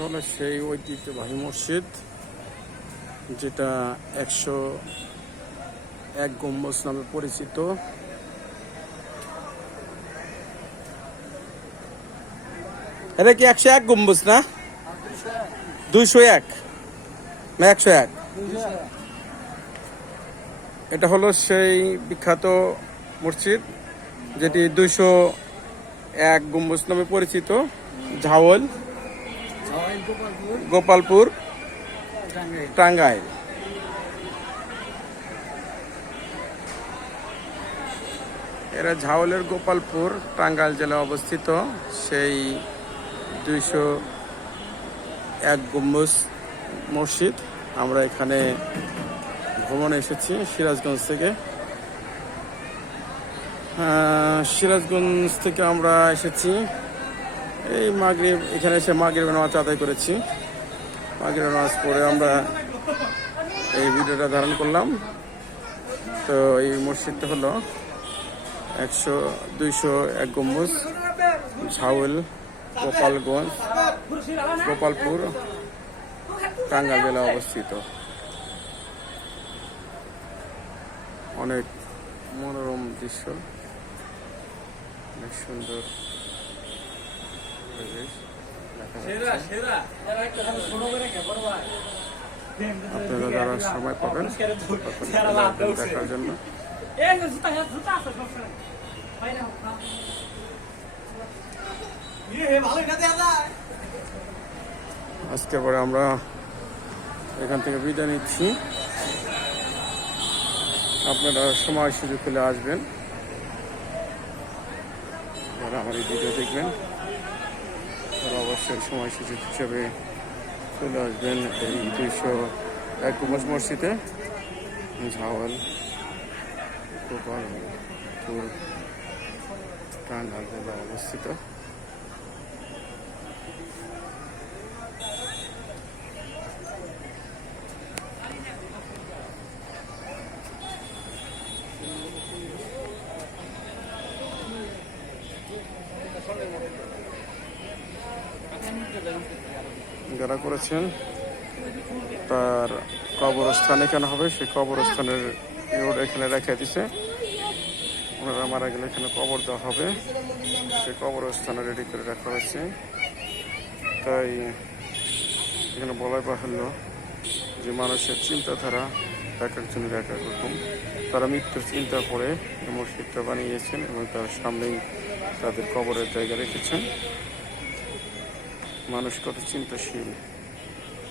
এটা হলো সেই ঐতিহ্যবাহী মসজিদ যেটা 101 গম্বুজ নামে পরিচিত। এটা কি 101 গম্বুজ না? 201 না 101? এটা হলো সেই বিখ্যাত মসজিদ যেটি 201 গম্বুজ নামে পরিচিত। ঝাওল, গোপালপুর, টাঙ্গাইল। এরা ঝাওলের গোপালপুর টাঙ্গাইল জেলায় অবস্থিত সেই 201 গম্বুজ মসজিদ। আমরা এখানে ভ্রমণে এসেছি সিরাজগঞ্জ থেকে। সিরাজগঞ্জ থেকে আমরা এসেছি এই মাগরিব, এখানে এসে মাগরিবের নামাজ আদায় করেছি। মাগরিবের নামাজ পড়ে আমরা এই ভিডিওটা ধারণ করলাম। তো এই মসজিদটা হলো 201 গম্বুজ, ঝাউল, গোপালপুর, টাঙ্গাইল জেলায় অবস্থিত। অনেক মনোরম দৃশ্য, অনেক সুন্দর পরিবেশ আপনারা যারা সময় পাবেন দেখার জন্য। আজকে পরে আমরা এখান থেকে বিদায় নিচ্ছি। আপনারা সময় সুযোগ পেলে আসবেন, যারা আমার এই ভিডিও দেখবেন তারা অবশ্যই সময় সুযোগ হিসেবে চলে আসবেন এই 201 গম্বুজ মসজিদে, ঝাওল, গোপালপুর, টাঙ্গাইল জেলায় অবস্থিত। যারা করেছেন তার কবরস্থান এখানে হবে, সেই কবরস্থানের রোড এখানে রেখে দিছে। ওনারা মারা গেলে এখানে কবর দেওয়া হবে, সেই কবরস্থানে রেডি করে রাখা হয়েছে। তাই এখানে বলাই বাহুল্য যে মানুষের চিন্তাধারা এক একজনের এক এক রকম। তারা মৃত্যুর চিন্তা করে এই মসজিদটা বানিয়েছেন এবং তার সামনেই তাদের কবরের জায়গা রেখেছেন। মানুষ কত চিন্তাশীল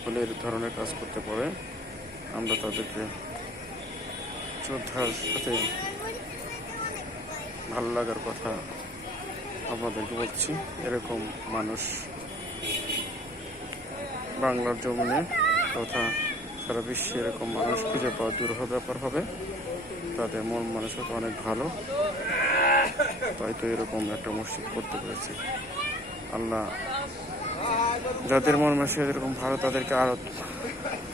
হলে এর ধরনের কাজ করতে পারে, আমরা তাদেরকে শ্রদ্ধার সাথে ভালো লাগার কথা আপনাদেরকে বলছি। এরকম মানুষ বাংলার জমিনে তথা সারা বিশ্বে এরকম মানুষ খুঁজে পাওয়া দুরূহ ব্যাপার হবে। তাদের মন মানসিকতা অনেক ভালো, তাই তো এরকম একটা মসজিদ করতে পেরেছি। আল্লাহ যাদের মন মানসিকতা এরকম ভালো তাদেরকে আরো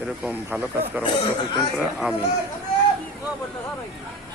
এরকম ভালো কাজ করার মতো আমিন।